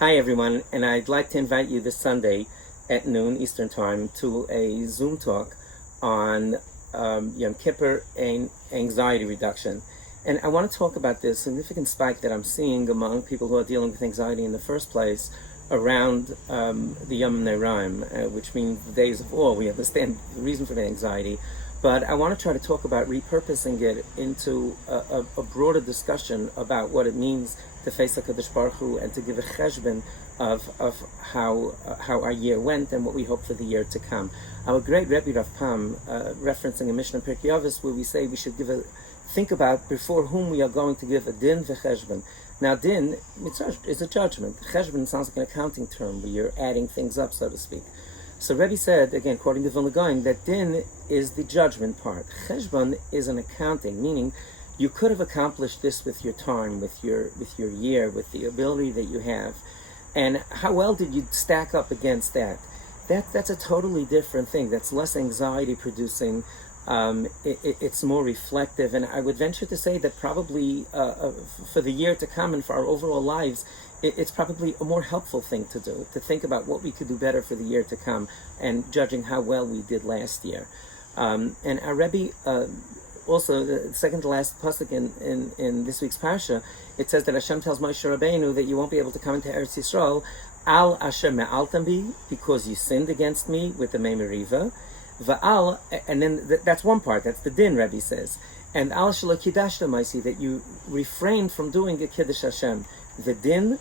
Hi everyone, and I'd like to invite you this Sunday at noon Eastern Time to a Zoom talk on Yom Kippur and anxiety reduction. And I want to talk about the significant spike that I'm seeing among people who are dealing with anxiety in the first place around the Yom Noraim, which means the days of awe. We understand the reason for the anxiety, but I want to try to talk about repurposing it into a broader discussion about what it means to face HaKadosh Baruch Hu and to give a cheshbon of how our year went and what we hope for the year to come. Our great Rebbe Rav Pam, referencing a Mishnah Pirkei Avos, where we say we should think about before whom we are going to give a din v'cheshbon. Now, din is a judgment. Cheshbon sounds like an accounting term where you're adding things up, so to speak. So Rebbe said, again, quoting the Vilna Gaon, that din is the judgment part. Cheshbon is an accounting, meaning you could have accomplished this with your time, with your year, with the ability that you have. And how well did you stack up against that? That's a totally different thing. That's less anxiety producing. It's more reflective. And I would venture to say that probably for the year to come and for our overall lives, it's probably a more helpful thing to do, to think about what we could do better for the year to come and judging how well we did last year. And our Rebbe, also, the second to last pasuk in this week's parsha, it says that Hashem tells Moshe Rabbeinu that you won't be able to come into Eretz Yisrael al asher me'altam bi, because you sinned against me with the me'meriva, va'al, and then that's one part, that's the din, Rebbe says, and al shelo kiddashta maisi, that you refrained from doing a kiddush Hashem. The din,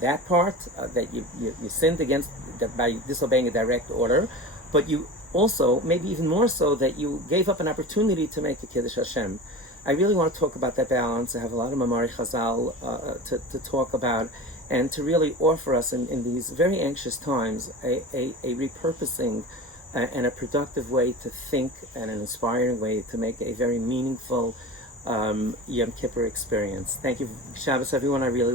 that part, that you sinned against by disobeying a direct order, but you also, maybe even more so, that you gave up an opportunity to make a Kiddush Hashem. I really want to talk about that balance. I have a lot of Mamari Chazal to talk about, and to really offer us in these very anxious times a repurposing and a productive way to think, and an inspiring way to make a very meaningful Yom Kippur experience. Thank you, Shabbos, everyone. I really